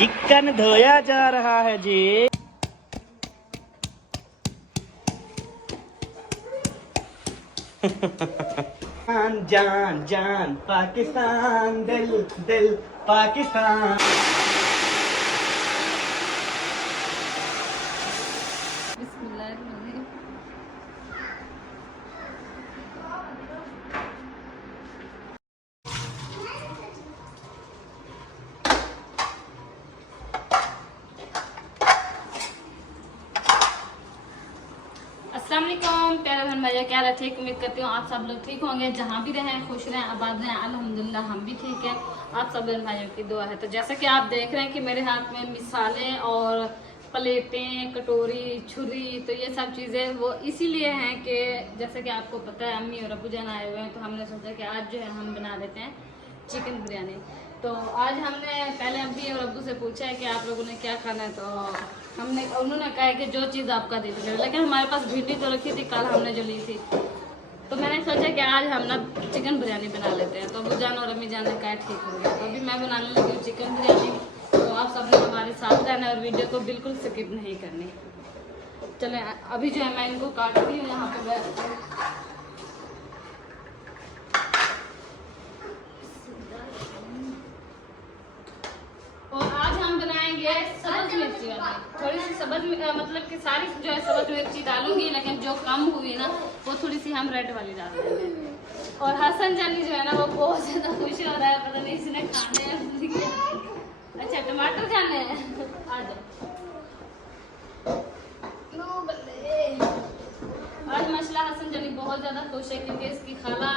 Chicken धोया जा रहा है जी। जान जान जान पाकिस्तान, दिल दिल पाकिस्तान। अस्सलाम वालेकुम प्यारे बहन भाइयों, क्या हाल है? ठीक, उम्मीद करती हूँ आप सब लोग ठीक होंगे, जहाँ भी रहें खुश रहें आबाद रहें। अल्हम्दुलिल्लाह हम भी ठीक है, आप सब बहन भाइयों की दुआ है। तो जैसा कि आप देख रहे हैं कि मेरे हाथ में मिसालें और प्लेटें, कटोरी, छुरी, तो ये सब चीज़ें वो इसीलिए हैं कि जैसे कि आपको पता है अम्मी और अब्बू जान आए हुए हैं, तो हमने सोचा कि आज जो है हम बना लेते हैं चिकन बिरयानी। तो आज हमने पहले अम्मी और अब्बू से पूछा है कि आप लोगों ने क्या खाना है, तो उन्होंने कहा है कि जो चीज़ आपका दिल करे। लेकिन हमारे पास भिंडी तो रखी थी कल हमने जो ली थी, तो मैंने सोचा कि आज हम ना चिकन बिरयानी बना लेते हैं। तो अब्बू जान और अम्मी जान ने कहा ठीक हो गया। तो अभी मैं बनाने लगी हूँ चिकन बिरयानी। तो आप सब ने हमारे साथ रहना और वीडियो को बिल्कुल स्किप नहीं करनी। चले अभी जो है मैं इनको काटती हूँ यहाँ पे बैठ कर। और आज हम बनाएंगे सब्ज मिर्ची वाली। थोड़ी सी सब्ज मतलब कि सारी जो है सब्ज मिर्ची डालूंगी, लेकिन जो कम हुई ना वो थोड़ी सी हम रेड वाली डाल देंगे। और हसन जानी जो है ना वो बहुत ज्यादा खुश हो रहा है, पता नहीं इसने खाने हैं। अच्छा टमाटर खाने हैं, आ जाओ। आज माशाल्लाह हसन जानी बहुत ज्यादा खुश है क्योंकि इसकी खाला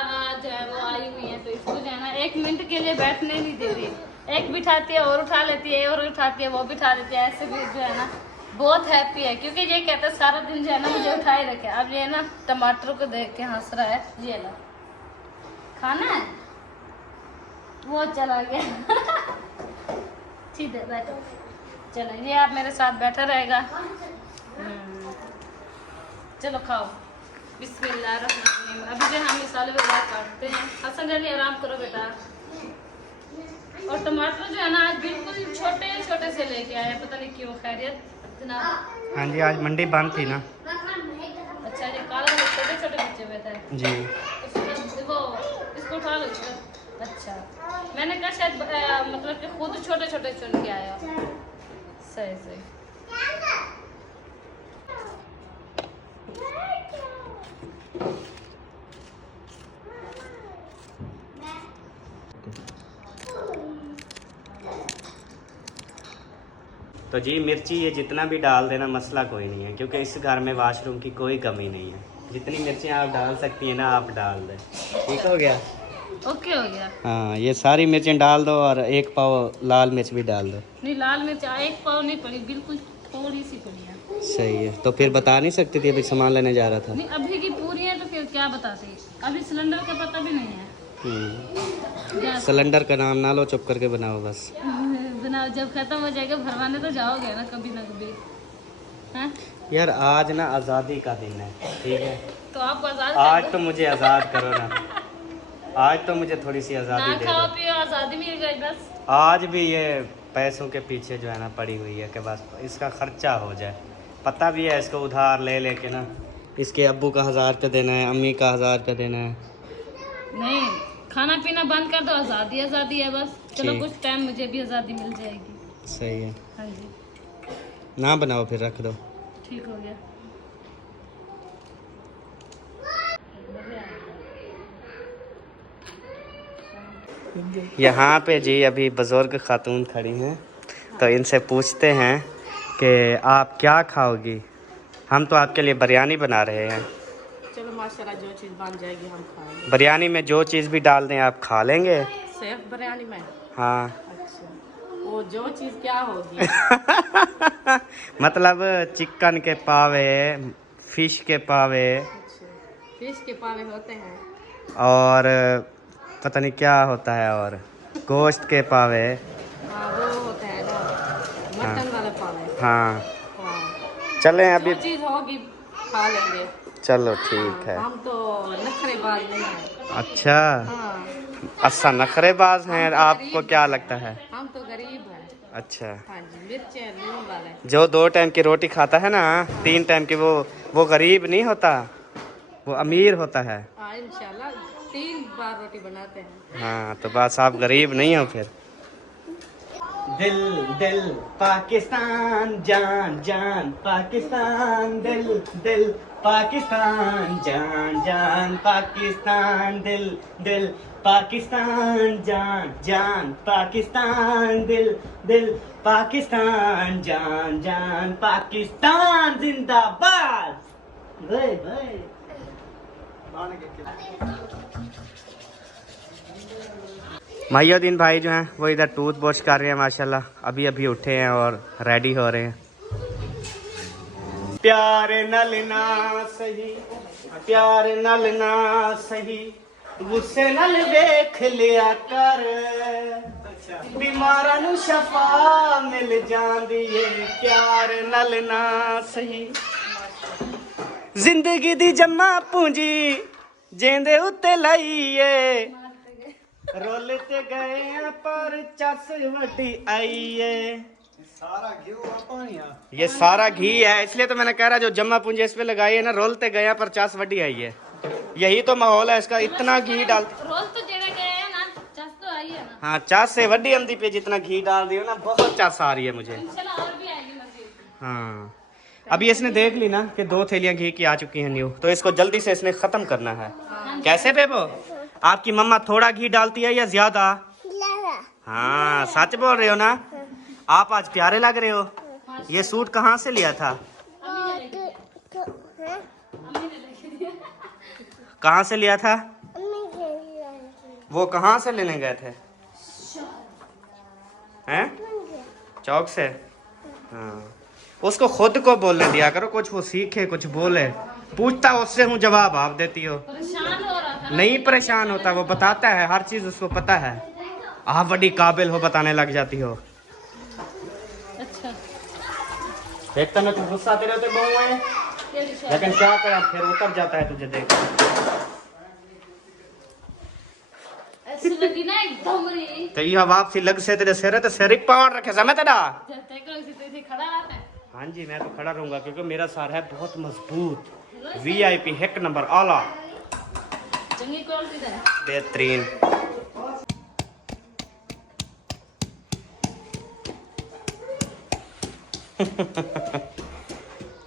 जो है वो आई हुई है, तो इसको जो है ना 1 मिनट के लिए बैठने नहीं दे रही। एक बिठाती है और उठा लेती है, और उठाती है वो बिठा देती है। ऐसे भी जो है ना बहुत हैप्पी है क्योंकि ये कहते हैं सारा दिन जो है ना मुझे उठाए रखे। अब ये ना टमाटर को देख के हंस रहा है। ये ला खाना है, वो चला गया। ठीक है बैठो, चलो ये आप मेरे साथ बैठा रहेगा। चलो खाओ, बिस्मिल्लाहिर्रहमानिर्रहीम। अभी जो हम मसाले वगैरह काटते हैं। हसन जानी आराम करो बेटा। और टमाटर जो है ना आज बिल्कुल छोटे छोटे से लेके आए, पता नहीं क्यों। खैरियत जनाब? हाँ जी, आज मंडी बंद थी ना। अच्छा ये काला छोटे छोटे बच्चे बैठे हैं जी। वो इसको उठा लो। अच्छा मैंने कहा शायद मतलब कि खुद छोटे छोटे चुन के आया। सही सही। तो जी मिर्ची ये जितना भी डाल देना मसला कोई नहीं है, क्योंकि इस घर में वाशरूम की कोई कमी नहीं है। जितनी मिर्चियाँ आप डाल सकती हैं ना आप डाल दें। ठीक हो गया? ओके हो गया। हाँ ये सारी मिर्चें डाल दो और 1 पाव लाल मिर्च भी डाल दो। नहीं लाल मिर्च 1 पाव नहीं पड़ी, बिल्कुल थोड़ी सी पड़ी है। सही है। तो फिर बता नहीं सकती थी, अभी सामान लेने जा रहा था। नहीं अभी की पूरी है तो फिर क्या बताते, अभी सिलेंडर का पता भी नहीं है। सिलेंडर का नाम ना लो, चुप करके बनाओ बस। बनाओ, जब खत्म हो जाएगा भरवाने तो जाओगे ना कभी ना कभी। हाँ? यार आज ना आज़ादी का दिन है, ठीक है? तो आपको आजाद आज तो मुझे आज़ाद करो ना। आज तो मुझे थोड़ी सी आज़ादी ना दे खाओ दो। पियो आज़ादी मिल गई बस। आज भी ये पैसों के पीछे जो है ना पड़ी हुई है कि बस इसका खर्चा हो जाए। पता भी है इसको उधार ले लेके ना, इसके अब्बू का 1000 रुपये देना है, अम्मी का 1000 रुपये देना है। नहीं खाना पीना बंद कर दो, आज़ादी आज़ादी है बस। चलो ठीक। कुछ टाइम मुझे भी आज़ादी मिल जाएगी। सही है। हाँ जी ना बनाओ फिर रख दो। ठीक हो गया। यहाँ पे जी अभी बुजुर्ग खातून खड़ी हैं, तो इनसे पूछते हैं कि आप क्या खाओगी। हम तो आपके लिए बिरयानी बना रहे हैं। चलो माशाल्लाह जो चीज़ बन जाएगी हम खाएंगे। बिरयानी में जो चीज़ भी डाल दें आप खा लेंगे। सिर्फ बिरयानी में? हाँ। अच्छा वो जो चीज़ क्या होगी? मतलब चिकन के पावे, फिश के पावे, अच्छा फिश के पावे होते हैं और पता नहीं क्या होता है, और गोश्त के पावे। हाँ वो होते हैं ना मटन वाले पावे। हाँ हाँ चलें अभी। जो चीज़ होगी खा लेंगे। चलो ठीक है। हम तो नखरेबाज नहीं हैं। अच्छा हाँ अच्छा नखरेबाज हैं, आपको क्या लगता है? हम तो गरीब हैं। अच्छा, हाँ जी, मिर्च है, लून वाला है। जो 2 टाइम की रोटी खाता है ना, 3 टाइम की, वो गरीब नहीं होता, वो अमीर होता है। हाँ इंशाल्लाह 3 बार रोटी बनाते हैं। हाँ, तो बस आप गरीब नहीं हो फिर। दिल दिल पाकिस्तान, जान जान पाकिस्तान, दिल दिल पाकिस्तान, जान जान पाकिस्तान, दिल दिल पाकिस्तान, जान जान पाकिस्तान, दिल दिल पाकिस्तान, जान जान पाकिस्तान, जिंदाबाद। भाई भाई माहिउद्दीन भाई जो हैं वो इधर टूथ ब्रश कर रहे हैं माशाल्लाह, अभी अभी उठे हैं और रेडी हो रहे हैं। प्यारे नलना सही, प्यारे नलना सही, गुस्से नल देख लिया कर, बीमारां नू शफा मिल जांदी है, प्यारे नलना सही। जिंदगी दी जम्मा पूंजी जेंदे उत्ते लाइए, रोल ते गए पर चस वड्डी आई है। ये सारा घी है, इसलिए तो मैंने कह रहा जो जम्मा पूंजी इस पे लगाई है ना, रोलते गया पर चस वड्डी आई है। यही तो माहौल है इसका, इतना घी डाल रोल तो जेड़ा गए हैं ना, चस तो आई है ना। हाँ, चस से वड्डी अंधी पे जितना घी डाल दियो ना, बहुत चस आ रही है मुझे। इंशाल्लाह और भी आएगी मजीद। हाँ, अभी इसने देख ली ना कि 2 थैलियां घी की आ चुकी हैं न्यू, तो इसको जल्दी से इसने खत्म करना है। कैसे बेबो, आपकी मम्मा थोड़ा घी डालती है या ज्यादा? हाँ, सच बोल रहे हो ना? आप आज प्यारे लग रहे हो। ये सूट कहाँ से लिया था? कहाँ से लिया था? वो कहाँ से लेने गए थे? हैं? चौक से। हाँ, उसको खुद को बोलने दिया करो, कुछ वो सीखे, कुछ बोले। पूछता उससे हूँ, जवाब आप देती हो। परेशान हो रहा था। नहीं परेशान होता, वो बताता है, हर चीज उसको पता है। आप बड़ी काबिल हो, बताने लग जाती हो। अच्छा, देखता मैं तू गुस्सा तेरे होते बहु है, लेकिन क्या करा, फिर उतर जाता है तुझे देख। ऐसे लगी ना एकदम री। तो ये वापसी लग से तेरे सिर तो सिर पावर रखे समय तेरा। जैसे को इसी खड़ा है। हाँ जी, मैं तो खड़ा रहूंगा क्योंकि मेरा सर है बहुत मजबूत, VIP 1 नंबर आला, चंगी क्वालिटी का है। बेहतरीन।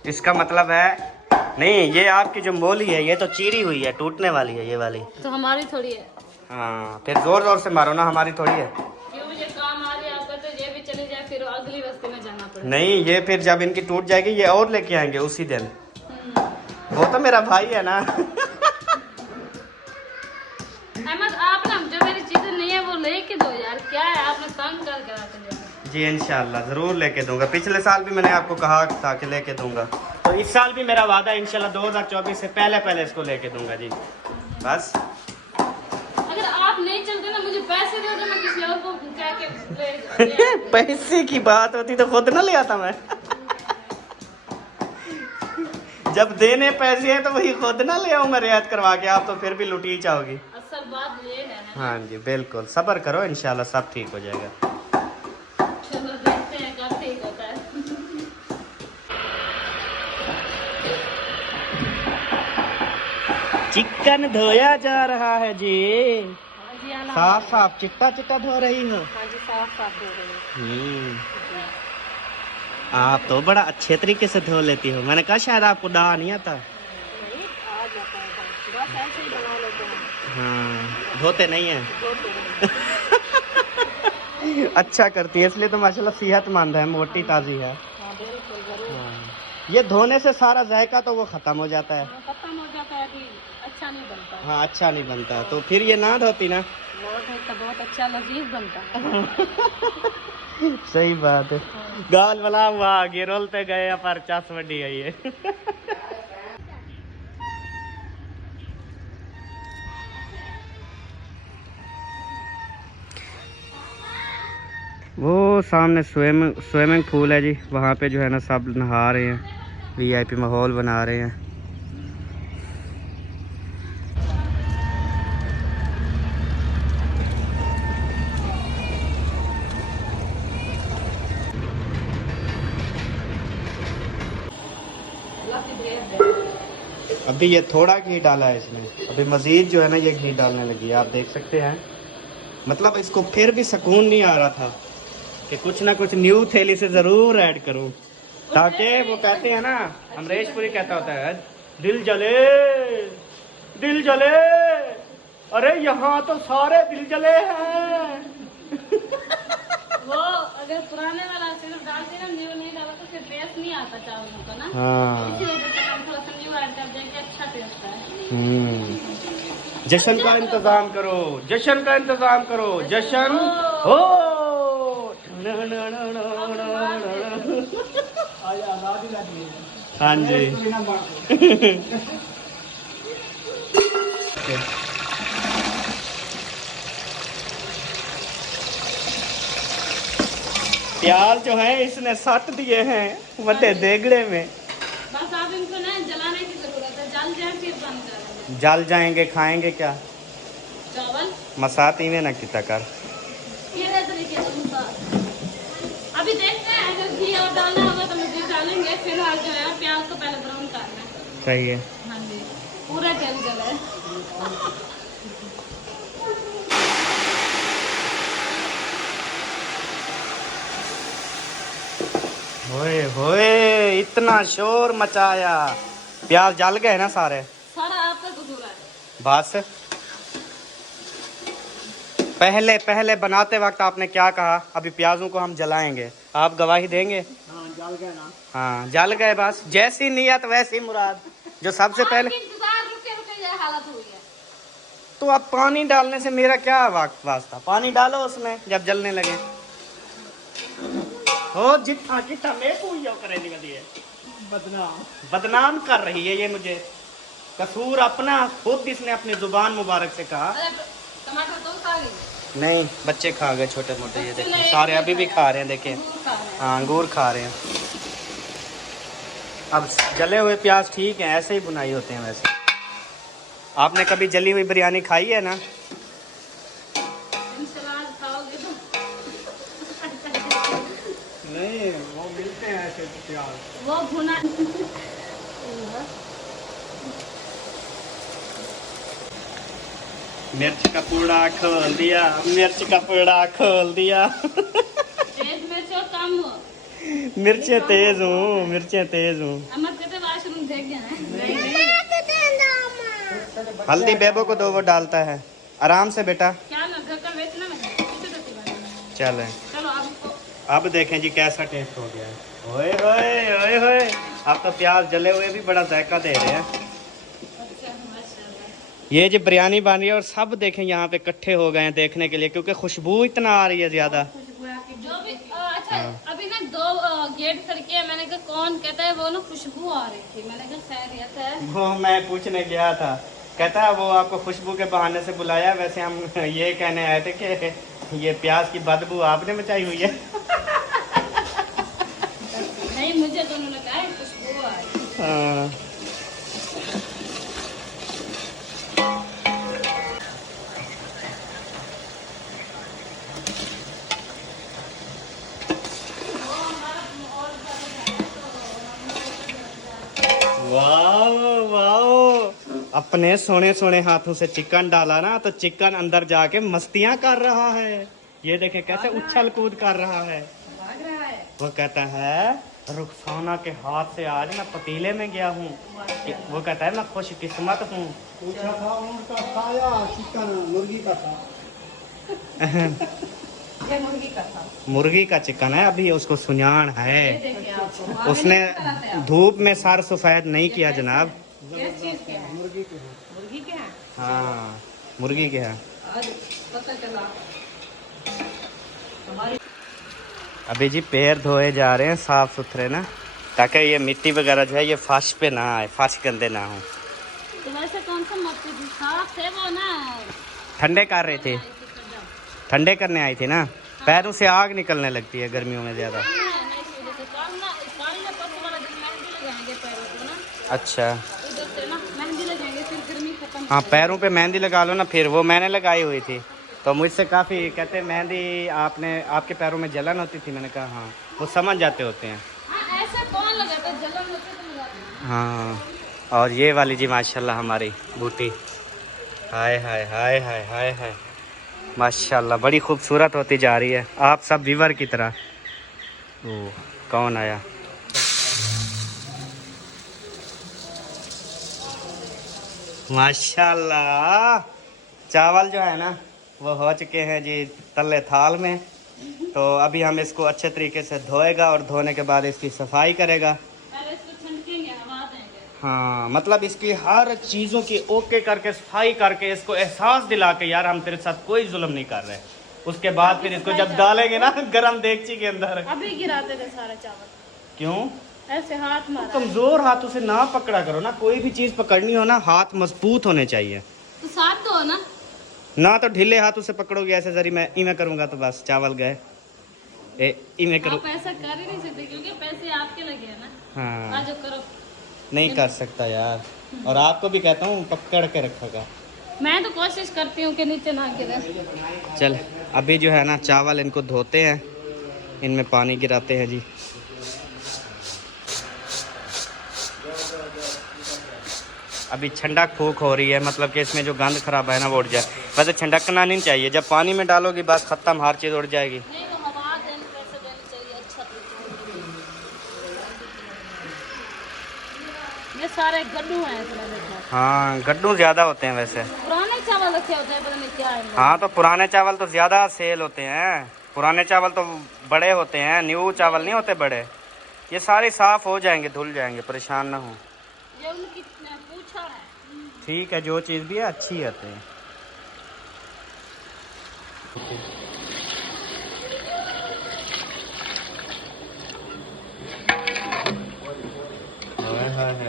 इसका मतलब है नहीं, ये आपकी जो मोली है ये तो चीरी हुई है, टूटने वाली है ये वाली। तो हमारी थोड़ी है। हाँ, फिर जोर जोर से मारो ना, हमारी थोड़ी है। क्यों, मुझे काम आ रही है आपका, तो ये भी चली जाए, फिर अगली बस्ती में जाना पड़ेगा। नहीं, ये फिर जब इनकी टूट जाएगी ये और लेके आएंगे उसी दिन। वो तो मेरा भाई है ना। अहमद, आप ना जो मेरी चीजें नहीं है वो लेके दो यार, क्या है आपने तंग कर कर दिया। जी इंशाल्लाह जरूर लेके दूंगा। पिछले साल भी मैंने आपको कहा था कि लेके दूंगा, तो इस साल भी मेरा वादा है इंशाल्लाह 2024 से पहले इसको लेके दूंगा जी। बस अगर आप नहीं चलते ना, मुझे पैसे दे दो, मैं किसी और को कह के ले पैसे की बात होती तो खुद ना ले आता मैं। जब देने पैसे हैं तो वही खुद ना ले आऊं मैं रियायत करवा के, आप तो फिर भी लुटी चाहोगी। असल बात ये है ना। हाँ जी बिल्कुल, सब्र करो, इंशाल्लाह सब ठीक हो जाएगा। चलो देखते हैं कब ठीक होता है। चिकन धोया जा रहा है जी, हाँ जी, आला। साफ साफ चिट्टा चिट्टा धो रही हो। हाँ जी, साफ साफ हो रही है। आप तो बड़ा अच्छे तरीके से धो लेती हो, मैंने कहा शायद आपको डा नहीं आता। नहीं, आ जाता है, बस ऐसे ही बना लेते हैं। हाँ, धोते नहीं है। धोते हैं। अच्छा करती है, इसलिए तो माशाल्लाह सेहतमंद है, मोटी ताजी है। हाँ बिल्कुल, जरूर। हाँ। ये धोने से सारा जायका तो वो खत्म हो जाता है। खत्म हो जाता है कि अच्छा नहीं बनता है। हाँ, अच्छा नहीं बनता, तो फिर ये ना धोती ना। बहुत अच्छा लजीज बनता है। सही बात है। गाल वाला हुआ आगे रोलते गए पर चस वड्डी है ये। वो सामने स्विमिंग पूल है जी, वहाँ पे जो है ना सब नहा रहे हैं, VIP माहौल बना रहे हैं। अभी ये थोड़ा घी डाला है इसमें, अभी मज़ीद जो है ना ये घी डालने लगी है, आप देख सकते हैं। मतलब इसको फिर भी सुकून नहीं आ रहा था कि कुछ ना कुछ न्यू थैली से ज़रूर ऐड करूं, ताकि वो कहते हैं ना, अमरीशपुरी कहता होता है दिल जले दिल जले, अरे यहाँ तो सारे दिल जले हैं। वो अगर पुराने वाला सिर्फ डालते ना, न्यू नहीं डाला तो फिर टेस्ट नहीं आता चावलों का ना। हाँ इसी वजह से हम थोड़ा सा न्यू ऐड कर देंगे, अच्छा टेस्ट है। जश्न का इंतजाम करो, जश्न का इंतजाम करो, जश्न हो। हाँ जी। प्याज जो है इसने सट दिए हैं बड़े देगड़े में। बस आप इनको ना जलाने की जरूरत है, जल जाए फिर बंद करेंगे। जल जाएंगे, खाएंगे क्या? चावल मसाती में ना किता कर। ये तरीके से मसाला। अभी देखते हैं, अगर घी और डालना होगा तो मजीद डालेंगे। फिलहाल जो है प्याज को पहले ब्राउन करना है। सही है। हाँ जी, पूरा तेल जला है। होए होए, इतना शोर मचाया। प्याज जल गए ना सारे? सारा आपका कसूर है। बस पहले बनाते वक्त आपने क्या कहा, अभी प्याजों को हम जलाएंगे, आप गवाही देंगे? हाँ जल गया ना। हाँ जल गए, बस जैसी नीयत वैसी मुराद। जो सबसे पहले आपके इंतजार रुके रुके ये हालत हुई है। तो अब पानी डालने से मेरा क्या वास्ता, पानी डालो उसमें जब जलने लगे। हो जितना जितना मैं करे निकली है, बदनाम कर रही है ये मुझे। कसूर अपना, खुद इसने अपनी जुबान मुबारक से कहा। अरे टमाटर तो खा गई। नहीं, बच्चे खा गए छोटे मोटे, ये देखें सारे अभी भी खा रहे हैं, देखें। हाँ अंगूर खा रहे हैं। अब जले हुए प्याज ठीक हैं, ऐसे ही बुनाई होते हैं। वैसे आपने कभी जली हुई बिरयानी खाई है ना? इंशाल्लाह खाओगे तो। नहीं, वो मिलते हैं ऐसे प्याज। वो भुना मिर्च का पूड़ा खोल दिया, मिर्च का पूड़ा खोल दिया। तेज मिर्च और कम हो। मिर्चें तेज हूँ, मिर्चें तेज हूँ। अमर कहते वाशरूम देख गया है। हल्दी बेबो को दो, वो डालता है। आराम से बेटा। क्या ना घर का बेचना में चले चलो आपको। अब देखें जी कैसा टेस्ट हो गया है। ओए होए ओए होए, आप तो प्याज जले हुए भी बड़ा जायका दे रहे हैं। अच्छा माशाल्लाह। ये जो बिरयानी बन रही है और सब देखें यहाँ पे इकट्ठे हो गए हैं देखने के लिए, क्योंकि खुशबू इतना आ रही है ज्यादा। जो भी अच्छा अभी ना दो गेट करके है, मैंने कहा कौन कहता है, वो ना खुशबू आ रही थी, मैंने कहा खैरियत है। वो मैं पूछने गया था, कहता है वो आपको खुशबू के बहाने से बुलाया, वैसे हम ये कहने आए थे कि ये प्याज की बदबू आपने मचाई हुई है। नहीं मुझे तो उन्होंने कहा है खुशबू आ रही। हाँ। वाह वाह, अपने सोने सोने हाथों से चिकन डाला ना तो चिकन अंदर जाके मस्तियां कर रहा है। ये देखे कैसे उछल कूद कर रहा है। वो कहता है रुखसाना के हाथ से आज मैं पतीले में गया हूँ। वो कहता है मैं खुश किस्मत हूँ। पूछा था उनका खाया चिकन मुर्गी का था। ये मुर्गी का था। मुर्गी का चिकन है, अभी उसको सुजान है। देखिए आपको उसने धूप में सर सफेद नहीं किया जनाब। किस चीज के है? मुर्गी के हैं। मुर्गी के हैं? हाँ मुर्गी के है। आज पता चला हमारी। अभी जी पैर धोए जा रहे हैं साफ सुथरे ना, ताकि ये मिट्टी वगैरह जो है ये फर्श पे ना आए, फर्श गंदे ना हो। तो वैसे कौन सा मट्टी थी? साफ थे वो ना। ठंडे कर रहे थे, ठंडे करने आई थी ना। पैरों से आग निकलने लगती है गर्मियों में ज्यादा। अच्छा हाँ, पैरों पे मेहंदी लगा लो ना। फिर वो मैंने लगाई हुई थी तो मुझसे काफ़ी कहते मेहंदी आपने आपके पैरों में जलन होती थी। मैंने कहा हाँ, वो समझ जाते होते हैं। ऐसा कौन लगाता है? जलन होती है तो लगाते हैं। हाँ और ये वाली जी माशाल्लाह हमारी बूटी, हाय हाय हाय हाय हाय हाय, माशाल्लाह बड़ी खूबसूरत होती जा रही है, आप सब व्यूवर की तरह। ओ कौन आया? माशाल्लाह चावल जो है ना वो हो चुके हैं जी तले थाल में। तो अभी हम इसको अच्छे तरीके से धोएगा और धोने के बाद इसकी सफाई करेगा। पहले इसको छनकेंगे, हवा देंगे। हाँ मतलब इसकी हर चीज़ों की ओके करके सफाई करके इसको एहसास दिला के यार हम तेरे साथ कोई जुल्म नहीं कर रहे। उसके बाद फिर इसको जब डालेंगे ना गरम देगची के अंदर। अभी गिराते थे सारे चावल। क्यों? ऐसे हाथ मारा। कमजोर हाथों से ना पकड़ा करो ना, कोई भी चीज़ पकड़नी हो ना हाथ मजबूत होने चाहिए। तो साथ दो ना। ना तो ढीले हाथों से पकड़ोगे ऐसे जरी मैं इमे करूंगा तो बस चावल गए। इमे करो। आप ऐसा कर ही नहीं सकते क्योंकि पैसे आपके लगे हैं ना। हाँ आज करो। नहीं कर सकता यार, और आपको भी कहता हूँ पकड़ के रखोगा। मैं तो कोशिश करती हूँ कि नीचे ना गिरे। चल अभी जो है ना चावल इनको धोते हैं, इनमें पानी गिराते हैं जी। अभी ठंडक फूक हो रही है, मतलब कि इसमें जो गंद खराब है ना वो उड़ जाए। वैसे ठंडकना नहीं चाहिए, जब पानी में डालोगी बस खत्म, हर चीज़ उड़ जाएगी। नहीं तो हवा देने पैसे देने चाहिए अच्छा तरीके। ये सारे गड्ढू हैं इसमें देखो। हाँ गड्ढू ज़्यादा होते हैं वैसे। पुराने चावल रखे होते हैं, पता नहीं क्या है। हाँ तो पुराने चावल तो ज़्यादा सेल होते हैं, पुराने चावल तो बड़े होते हैं, न्यू चावल नहीं होते बड़े। ये सारे साफ़ हो जाएंगे, धुल जाएंगे, परेशान ना हो। ये उनकी पूछा है। ठीक है, जो चीज़ भी है अच्छी आती है।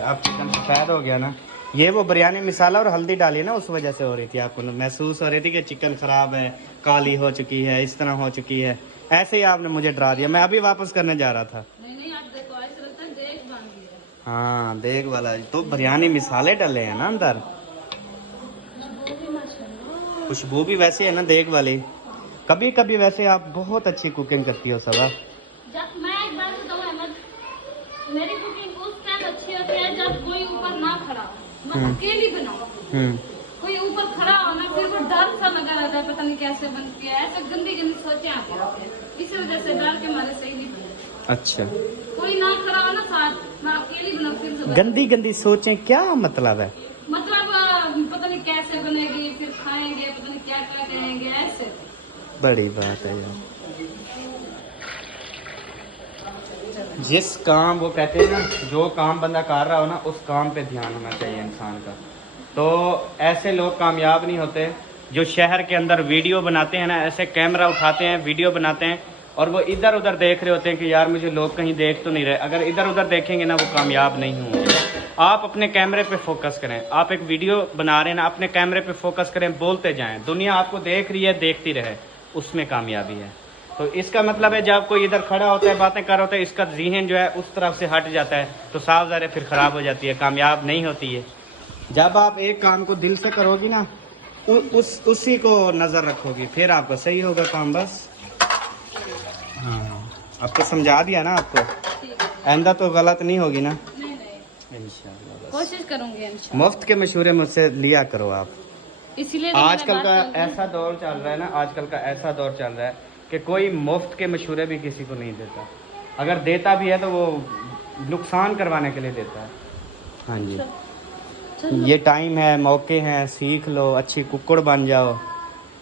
अब चिकन सफ़ेद हो गया ना, ये वो बिरयानी मसाला और हल्दी डाली ना उस वजह से हो रही थी, आपको महसूस हो रही थी कि चिकन ख़राब है, काली हो चुकी है, इस तरह हो चुकी है। ऐसे ही आपने मुझे डरा दिया, मैं अभी वापस करने जा रहा था। नहीं आप देखो ऐसा लगता है देख बन गया। हाँ देख वाला तो बिरयानी मसाले डाले हैं ना अंदर, खुशबू भी वैसे है ना देख वाली। कभी कभी वैसे आप बहुत अच्छी कुकिंग करती हो सबा। जब मैं एक बात बताऊं अहमद, मेरी कुकिंग उस टाइम अच्छी होती है जब कोई ऊपर ना खड़ा हो, मैं अकेली बनाऊं। कोई ऊपर खड़ा हो ना फिर वो डर सा लगा रहता है, पता नहीं कैसे बनती है, ऐसे गंदी गंदी सोचें आती हैं, इसी वजह से डर के मारे सही नहीं बने। अच्छा कोई ना खड़ा हो ना साथ, मैं अकेली बनाऊं फिर से गंदी गंदी सोचें क्या मतलब है? मतलब पता नहीं कैसे बनेगी, फिर खाएंगे पता नहीं क्या क्या कहेंगे, ऐसे। बड़ी बात है यार, जिस काम वो कहते हैं ना जो काम बंदा कर रहा हो ना उस काम पे ध्यान होना चाहिए इंसान का। तो ऐसे लोग कामयाब नहीं होते जो शहर के अंदर वीडियो बनाते हैं ना, ऐसे कैमरा उठाते हैं वीडियो बनाते हैं और वो इधर उधर देख रहे होते हैं कि यार मुझे लोग कहीं देख तो नहीं रहे। अगर इधर उधर देखेंगे ना वो कामयाब नहीं होंगे। आप अपने कैमरे पे फोकस करें, आप एक वीडियो बना रहे हैं ना अपने कैमरे पे फोकस करें, बोलते जाएं, दुनिया आपको देख रही है, देखती रहे, उसमें कामयाबी है। तो इसका मतलब है जब कोई इधर खड़ा होता है बातें कर रहा होता है, इसका ज़हन जो है उस तरफ से हट जाता है, तो साफ ज़ाहिर फिर ख़राब हो जाती है, कामयाब नहीं होती है। जब आप एक काम को दिल से करोगी ना उसी को नज़र रखोगी फिर आपका सही होगा काम। बस हाँ आपको समझा दिया ना, आपको आइंदा तो गलत नहीं होगी ना। नहीं इंशाल्लाह कोशिश करूंगी इंशाल्लाह। मुफ्त के मशवरे मुझसे लिया करो आप। इसीलिए तो आजकल मैंने का बात की। ऐसा दौर चल रहा है ना, आजकल का ऐसा दौर चल रहा है कि कोई मुफ्त के मशवरे भी किसी को नहीं देता, अगर देता भी है तो वो नुकसान करवाने के लिए देता है। हाँ जी ये टाइम है, मौके हैं, सीख लो, अच्छी कुक्कड़ बन जाओ,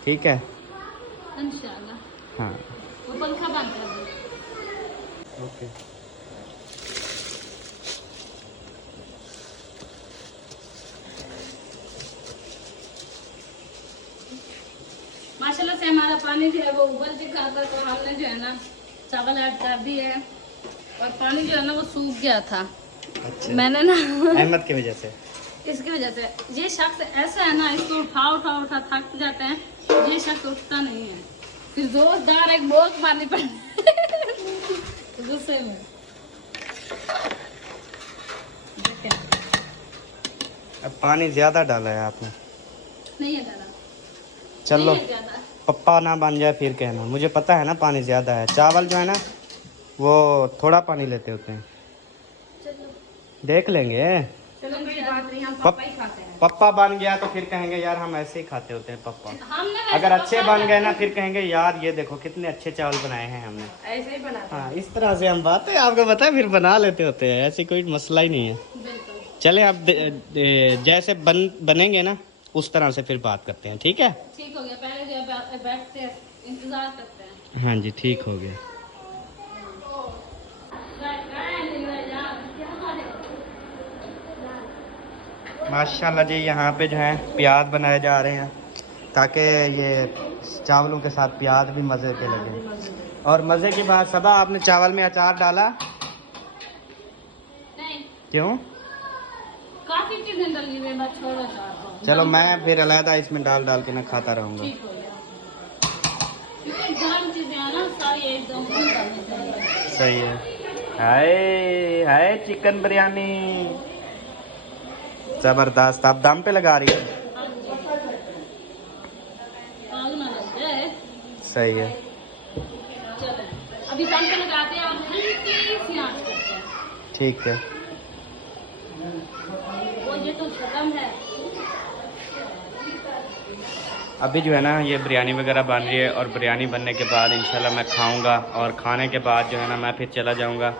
ठीक है इंशाल्लाह। हाँ वो पंखा बंद कर दो। ओके। माशाल्लाह से हमारा पानी जो है वो उबल चुका था, तो हमने जो है ना चावल ऐड कर दिए है और पानी जो है ना वो सूख गया था। अच्छा मैंने ना अहमद की वजह से, इसकी वजह से ये शख्स ऐसा है ना, इसको उठा उठा उठा थक जाते हैं, ये शख्स उठता नहीं है, फिर जोरदार एक बोक मारनी पड़ती गुस्से में। अब पानी ज़्यादा डाला है आपने। नहीं है दादा, चलो नहीं है ज्यादा। पप्पा ना बन जाए फिर कहना, मुझे पता है ना पानी ज़्यादा है। चावल जो है ना वो थोड़ा पानी लेते होते हैं, चलो देख लेंगे। चलो बात नहीं, हम पापा ही खाते हैं। पप्पा बन गया तो फिर कहेंगे यार हम ऐसे ही खाते होते हैं पप्पा। हमने अगर अच्छे बन गए ना फिर कहेंगे यार ये देखो कितने अच्छे चावल बनाए हैं हमने। ऐसे ही बनाते हैं। हाँ, इस तरह से हम बातें आपको पता है फिर बना लेते होते हैं, ऐसी कोई मसला ही नहीं है। बिल्कुल चले आप जैसे बनेंगे ना उस तरह से फिर बात करते हैं, ठीक है? ठीक हो गया। पहले जो बैठते हैं इंतजार करते हैं। हाँ जी ठीक हो गया। माशाल्लाह जी यहाँ पे जो है प्याज बनाए जा रहे हैं ताकि ये चावलों के साथ प्याज भी मज़े के लगे। और मज़े की बात सबा आपने चावल में अचार डाला नहीं, क्यों? काफी चीजें डली हुई, बस छोड़ो चाहता हूँ। चलो मैं फिर अलहदा इसमें डाल डाल के ना खाता रहूँगा। ठीक हो गया, क्योंकि गर्म चीजें हैं ना सारी एकदम बंद करनी चाहिए। सही है। हाय हाय चिकन बिरयानी जबरदस्त। आप दम पे लगा रही है? आग ना लग जाए। सही है। चलो अभी दम पे लगाते हैं और हल्की सी आंच करते हैं। ठीक है। वो ये तो खत्म है। अभी जो है ना ये बिरयानी वगैरह बन रही है और बिरयानी बनने के बाद इंशाल्लाह मैं खाऊंगा और खाने के बाद जो है ना मैं फिर चला जाऊंगा।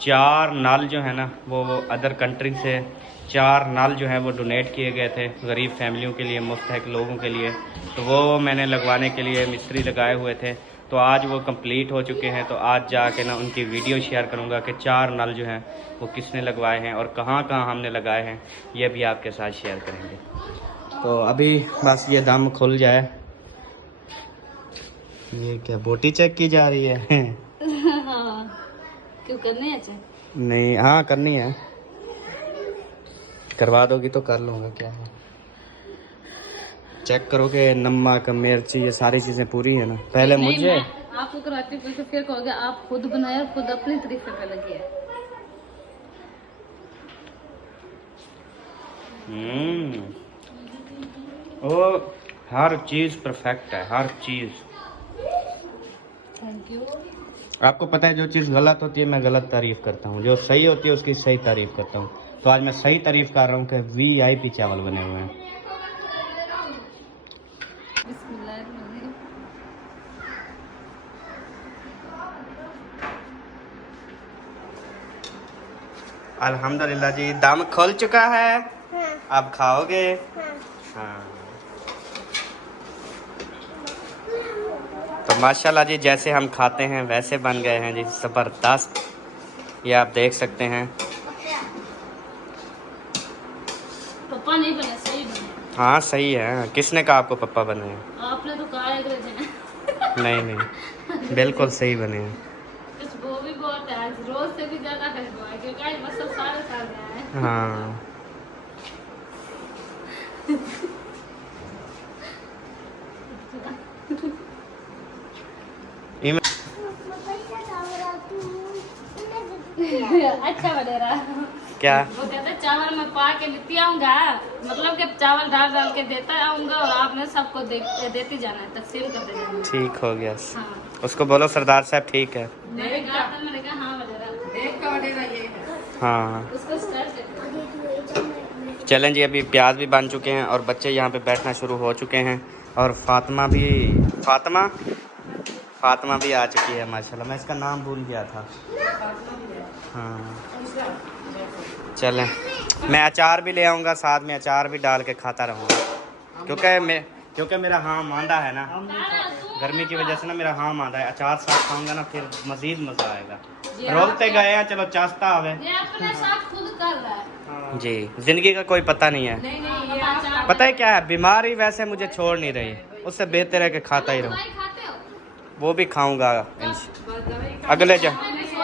4 नल जो है ना वो अदर कंट्री से 4 नल जो है वो डोनेट किए गए थे गरीब फैमिलियों के लिए, मुस्तहक लोगों के लिए। तो वो मैंने लगवाने के लिए मिस्त्री लगाए हुए थे, तो आज वो कंप्लीट हो चुके हैं। तो आज जाके ना उनकी वीडियो शेयर करूंगा कि 4 नल जो हैं वो किसने लगवाए हैं और कहाँ कहाँ हमने लगाए हैं, ये भी आपके साथ शेयर करेंगे। तो अभी बस ये दम खुल जाए। ये क्या बोटी चेक की जा रही है? हाँ, क्यों करनी है चेक? नहीं, हाँ करनी है। करवा दोगी तो कर लूँगा, क्या है। चेक करो कि नमक मिर्ची ये सारी चीज़ें पूरी है ना। पहले नहीं, मुझे मैं आपको करवाती हूँ तो फिर कहोगे आप खुद बनाए और खुद अपनी तरीके पे लगी है। ओ हर चीज़ परफेक्ट है, हर चीज़। Thank you. आपको पता है जो चीज़ गलत होती है मैं गलत तारीफ़ करता हूँ, जो सही होती है उसकी सही तारीफ़ करता हूँ। तो आज मैं सही तारीफ़ कर रहा हूँ कि VIP चावल बने हुए हैं। बिस्मिल्लाहिर्रहमानिर्रहीम। अल्हम्दुलिल्लाह जी दम खुल चुका है। अब खाओगे? हाँ। तो माशाल्लाह जी जैसे हम खाते हैं वैसे बन गए हैं जी, ज़बरदस्त। ये आप देख सकते हैं। पप्पा नहीं बने, सही बने। हाँ सही है। किसने कहा आपको पप्पा बने हैं? आपने तो कहा एक रहे नहीं नहीं, बिल्कुल सही बने हैं। खुशबू भी बहुत है, आज रोज से भी ज्यादा खुशबू है क्योंकि आज बस सारे साल गया है। हाँ अच्छा बने रहा। क्या? वो कहते चावल में पा के लेती आऊंगा, मतलब कि चावल डाल डाल के देता आऊंगा और आपने सबको देती जाना है, तकसीम करते जाना है। ठीक हो गया। हाँ, उसको बोलो सरदार साहब ठीक है। मैंने कहा था, मैंने कहा हाँ वगैरह देख का वडेरा ये है। हाँ उसको स्टार्ट करते। चलें जी, अभी प्याज भी बन चुके हैं और बच्चे यहाँ पे बैठना शुरू हो चुके हैं और फातिमा भी आ चुकी है माशाल्लाह। मैं इसका नाम भूल गया था। हाँ चलें, मैं अचार भी ले आऊँगा, साथ में अचार भी डाल के खाता रहूँगा क्योंकि मेरा हाँ मांदा है ना, गर्मी की वजह से ना मेरा हाँ मांदा है। अचार साथ खाऊंगा ना फिर मज़ीद मज़ा आएगा। रोलते गए हैं, चलो चास्ता आवे। ये अपने साथ खुद कर रहा है जी, ज़िंदगी का कोई पता नहीं है। नहीं नहीं, ये आप पता है क्या है, बीमारी वैसे मुझे छोड़ नहीं रही, उससे बेहतर है कि खाता ही रहूँ। दवाई खाते हो? वो भी खाऊंगा बस दवाई अगले मैं सो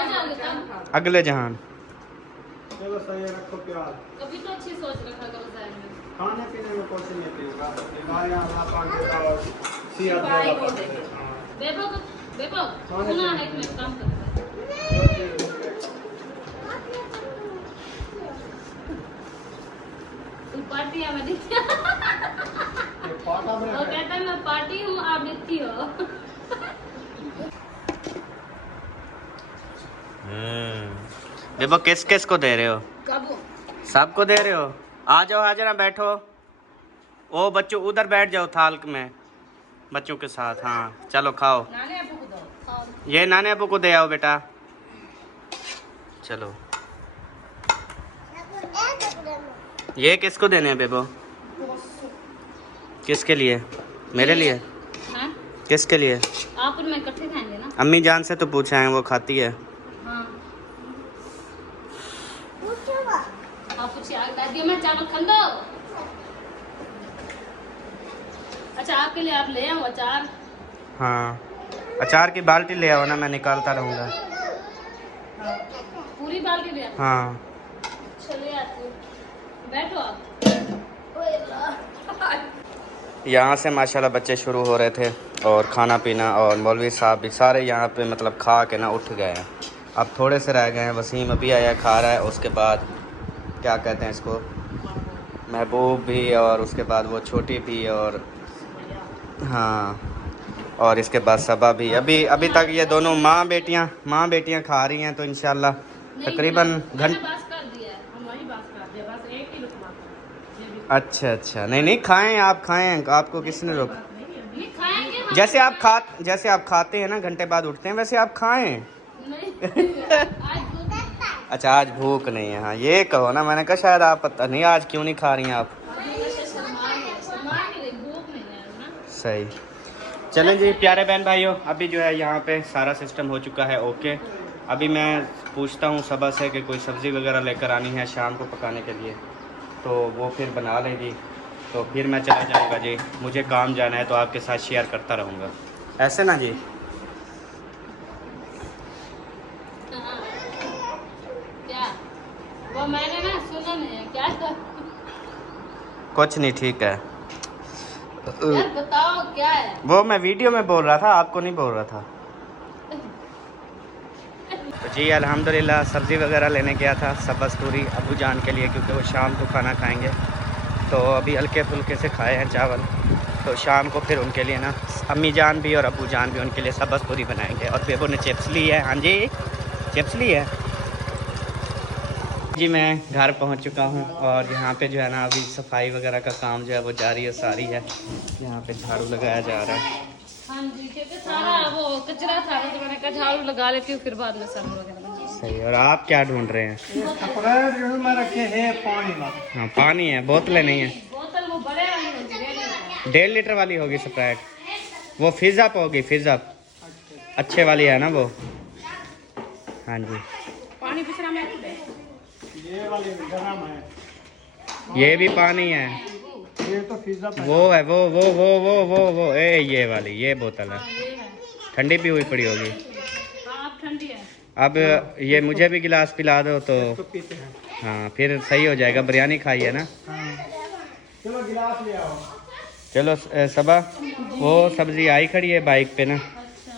जाओगे तब? अगले जहान। चलो सही है, रखो प्याज। कभी तो अच्छी सोच रखा करो साइड में। खाने पीने में कुछ नहीं पीऊंगा, बीमारियां अल्लाह पाक देता और सेहत दवाई देता। को देंगे। बेबो सुना है कि मैं काम करता है। तू पार्टी है मैं दिखती हूँ। पाटा में वो कहता है मैं पार्टी हूँ आप दिखती हो। बेबो किस किस को दे रहे हो? कब? सबको दे रहे हो? आ जाओ हाजरा, बैठो। ओ बच्चों उधर बैठ जाओ थाल में बच्चों के साथ। हाँ चलो खाओ। ये नाने अबू को दे आओ बेटा। चलो ये किसको देने हैं बेबो? किसके लिए? मेरे लिए? हाँ? किसके लिए? आप और मैं इकट्ठे खाएंगे ना। अम्मी जान से तो पूछा है, वो खाती है। हाँ। आप पूछिए दादी मैं चावल खा लो। अच्छा आपके लिए आप ले आओ अचार। हाँ अचार की बाल्टी ले आओ ना, मैं निकालता रहूँगा। पूरी बाल्टी ले आओ। हाँ चले आती हूँ, बैठो आप। यहाँ से माशाल्लाह बच्चे शुरू हो रहे थे और खाना पीना, और मौलवी साहब भी सारे यहाँ पे मतलब खा के ना उठ गए हैं। अब थोड़े से रह गए हैं। वसीम अभी आया खा रहा है, उसके बाद क्या कहते हैं इसको, महबूब भी, और उसके बाद वो छोटी भी, और हाँ और इसके बाद सबा भी। अभी तक ये दोनों माँ बेटियाँ खा रही हैं। तो इंशाल्लाह तकरीबन बास कर दिया है। हम वही बात कर दिया, बस एक ही लुकमा था। अच्छा नहीं खाएं, आप खाएं, आपको किसने रोक? नहीं खाएंगे हम। जैसे आप खाते हैं ना घंटे बाद उठते हैं, वैसे आप खाएं। नहीं आज दूध नहीं। अच्छा आज भूख नहीं है। हाँ ये कहो ना, मैंने कहा शायद आप पता नहीं आज क्यों नहीं खा रही हैं आप। सही। चलें जी प्यारे बहन भाइयों, अभी जो है यहाँ पे सारा सिस्टम हो चुका है ओके। अभी मैं पूछता हूँ सबा से कि कोई सब्ज़ी वगैरह लेकर आनी है शाम को पकाने के लिए, तो वो फिर बना लेगी। तो फिर मैं चला जाऊँगा जी, मुझे काम जाना है, तो आपके साथ शेयर करता रहूँगा, ऐसे ना जी। क्या वो मैंने ना सुना नहीं है क्या? कुछ नहीं ठीक है। यार बताओ क्या है? वो मैं वीडियो में बोल रहा था, आपको नहीं बोल रहा था। तो जी अल्हम्दुलिल्लाह सब्ज़ी वगैरह लेने गया था सबस्तूरी अबू जान के लिए, क्योंकि वो शाम को खाना खाएंगे। तो अभी हल्के फुल्के से खाए हैं चावल, तो शाम को फिर उनके लिए ना अम्मी जान भी और अबू जान भी उनके लिए सबस्तूरी बनाएंगे। और बेबो ने चिप्स ली है। हाँ जी चिप्स ली है जी। मैं घर पहुंच चुका हूं और यहाँ पे जो है ना अभी सफाई वगैरह का काम जो है वो जारी है सारी है। यहाँ पे झाड़ू लगाया जा रहा है। हाँ जी क्योंकि सारा वो कचरा था तो मैंने कहा झाड़ू लगा लेती हूँ फिर बाद में सारा वगैरह। सही। और आप क्या ढूंढ रहे हैं? कपड़े जो में रखे हैं पानी में। हाँ पानी है, बोतलें नहीं है। बोतल वो बड़े वाली होगी 1.5 लीटर वाली होगी स्प्राइट, वो फिज़अप होगी फिज़अप अच्छे वाली है ना वो। हाँ जी पानी पिछड़ा में ये वाली गरम है, ये भी पानी है। ये तो फिजा वो है वो ये वाली ये बोतल है, ठंडी भी हुई पड़ी होगी। आप ठंडी है। अब ये मुझे भी गिलास पिला दो तो पीते हैं। हाँ फिर सही हो जाएगा। बिरयानी खाई है ना। हाँ चलो गिलास ले आओ। चलो सबा वो सब्ज़ी आई खड़ी है बाइक पे ना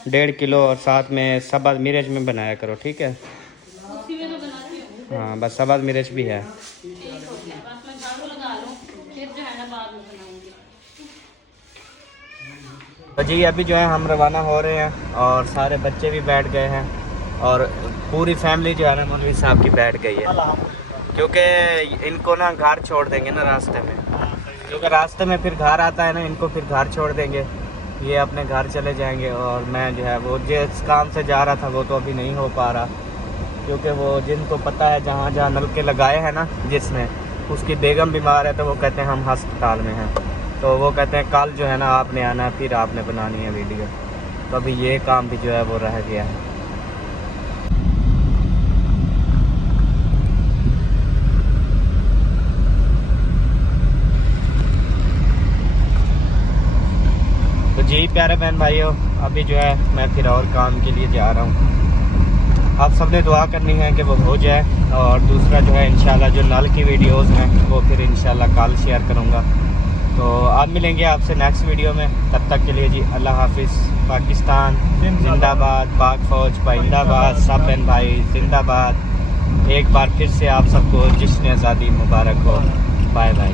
1.5 किलो, और साथ में सबा मिर्च में बनाया करो ठीक है। उसी में तो बनाती हूँ। हाँ बस सबा मिर्च भी है। ठीक हो गया बस मैं झाड़ू लगा लूँ फिर जो है ना बाद में बनाऊंगी। तो जी अभी जो है हम रवाना हो रहे हैं और सारे बच्चे भी बैठ गए हैं और पूरी फैमिली जो है ना मौलवी साहब की बैठ गई है, क्योंकि इनको ना घर छोड़ देंगे ना रास्ते में, क्योंकि रास्ते में फिर घर आता है ना, इनको फिर घर छोड़ देंगे, ये अपने घर चले जाएंगे। और मैं जो है वो जिस काम से जा रहा था वो तो अभी नहीं हो पा रहा, क्योंकि वो जिनको पता है जहाँ जहाँ नलके लगाए हैं ना जिसने, उसकी बेगम बीमार है, तो वो कहते हैं हम अस्पताल में हैं, तो वो कहते हैं कल जो है ना आपने आना है, फिर आपने बनानी है वीडियो। तो अभी ये काम भी जो है वो रह गया है। तो जी प्यारे बहन भाइयों अभी जो है मैं फिर और काम के लिए जा रहा हूँ। आप सब ने दुआ करनी है कि वो हो जाए, और दूसरा जो है इंशाल्लाह जो नल की वीडियोस हैं वो फिर इंशाल्लाह कल शेयर करूँगा। तो आप मिलेंगे आपसे नेक्स्ट वीडियो में, तब तक के लिए जी अल्लाह हाफिज़। पाकिस्तान जिंदाबाद, पाक फ़ौज पाइंदाबाद, सब बहन भाई जिंदाबाद। एक बार फिर से आप सबको जश्न आज़ादी मुबारक हो। Bye bye.